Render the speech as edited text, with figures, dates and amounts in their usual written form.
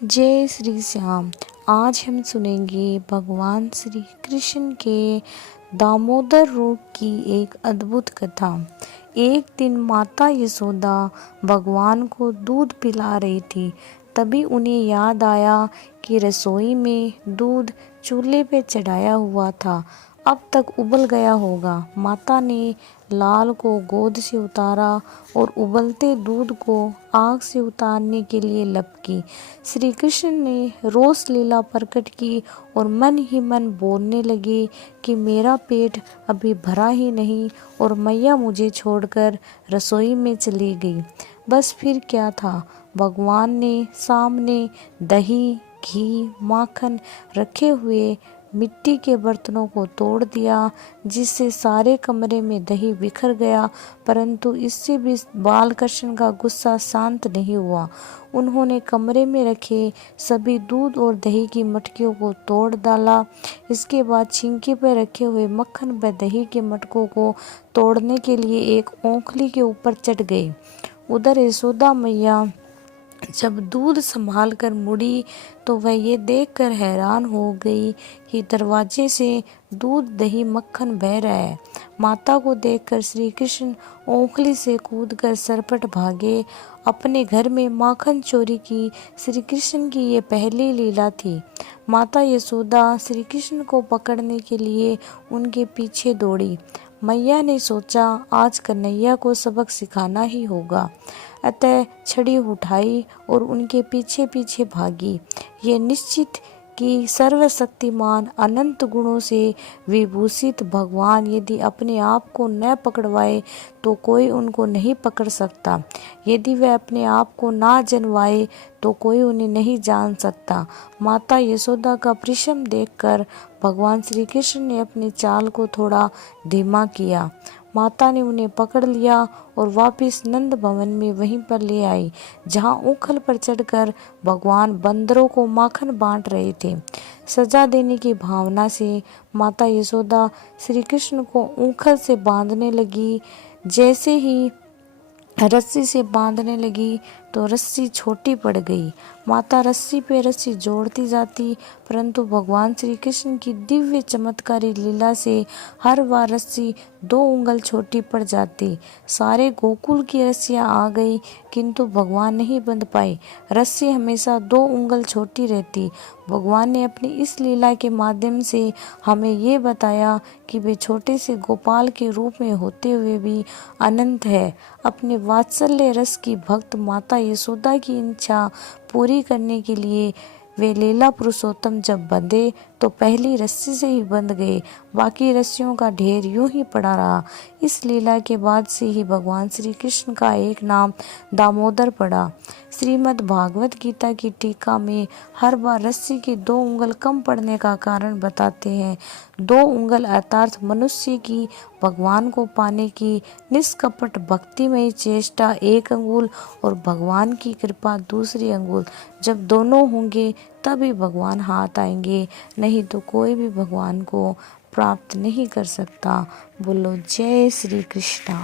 जय श्री श्याम। आज हम सुनेंगे भगवान श्री कृष्ण के दामोदर रूप की एक अद्भुत कथा। एक दिन माता यशोदा भगवान को दूध पिला रही थी। तभी उन्हें याद आया कि रसोई में दूध चूल्हे पे चढ़ाया हुआ था, अब तक उबल गया होगा। माता ने लाल को गोद से उतारा और उबलते दूध को आग से उतारने के लिए लपकी। श्री कृष्ण ने रोष लीला प्रकट की और मन ही मन बोलने लगे कि मेरा पेट अभी भरा ही नहीं और मैया मुझे छोड़कर रसोई में चली गई। बस फिर क्या था, भगवान ने सामने दही, घी, माखन रखे हुए मिट्टी के बर्तनों को तोड़ दिया, जिससे सारे कमरे में दही बिखर गया। परंतु इससे भी बालकृष्ण का गुस्सा शांत नहीं हुआ। उन्होंने कमरे में रखे सभी दूध और दही की मटकियों को तोड़ डाला। इसके बाद छिंकी पर रखे हुए मक्खन व दही के मटकों को तोड़ने के लिए एक ओंखली के ऊपर चढ़ गए। उधर यशोदा मैया जब दूध संभाल कर मुड़ी तो वह ये देखकर हैरान हो गई कि दरवाजे से दूध, दही, मक्खन बह रहा है। माता को देखकर श्री कृष्ण ओंखली से कूदकर सरपट भागे। अपने घर में माखन चोरी की श्री कृष्ण की ये पहली लीला थी। माता यशोदा श्री कृष्ण को पकड़ने के लिए उनके पीछे दौड़ी। मैया ने सोचा आज कन्हैया को सबक सिखाना ही होगा, अतः छड़ी उठाई और उनके पीछे पीछे भागी। ये निश्चित कि सर्वशक्तिमान अनंत गुणों से विभूषित भगवान यदि अपने आप को न पकड़वाए तो कोई उनको नहीं पकड़ सकता। यदि वह अपने आप को ना जानवाए तो कोई उन्हें नहीं जान सकता। माता यशोदा का परिश्रम देखकर भगवान श्री कृष्ण ने अपनी चाल को थोड़ा धीमा किया। माता ने उन्हें पकड़ लिया और वापस नंद भवन में वहीं पर ले आई, जहां ऊखल पर चढ़कर भगवान बंदरों को माखन बांट रहे थे। सजा देने की भावना से माता यशोदा श्री कृष्ण को ऊखल से बांधने लगी। जैसे ही रस्सी से बांधने लगी तो रस्सी छोटी पड़ गई। माता रस्सी पे रस्सी जोड़ती जाती, परंतु भगवान श्री कृष्ण की दिव्य चमत्कारी लीला से हर बार रस्सी 2 उंगल छोटी पड़ जाती। सारे गोकुल की रस्सियां आ गई, किंतु भगवान नहीं बंध पाए। रस्सी हमेशा 2 उंगल छोटी रहती। भगवान ने अपनी इस लीला के माध्यम से हमें ये बताया कि वे छोटे से गोपाल के रूप में होते हुए भी अनंत है। अपने वात्सल्य रस की भक्त माता यशोदा की इच्छा पूरी करने के लिए वे लीला पुरुषोत्तम जब बंधे तो पहली रस्सी से ही बंध गए, बाकी रस्सियों का ढेर यूं ही पड़ा रहा। इस लीला के बाद से ही भगवान श्री कृष्ण का एक नाम दामोदर पड़ा। श्रीमद् भागवत गीता की टीका में हर बार रस्सी के 2 उंगल कम पड़ने का कारण बताते हैं। 2 उंगल अर्थात मनुष्य की भगवान को पाने की निष्कपट भक्तिमयी चेष्टा 1 अंगुल और भगवान की कृपा 2 अंगुल। जब दोनों होंगे तभी भगवान हाथ आएंगे, नहीं तो कोई भी भगवान को प्राप्त नहीं कर सकता। बोलो जय श्री कृष्ण।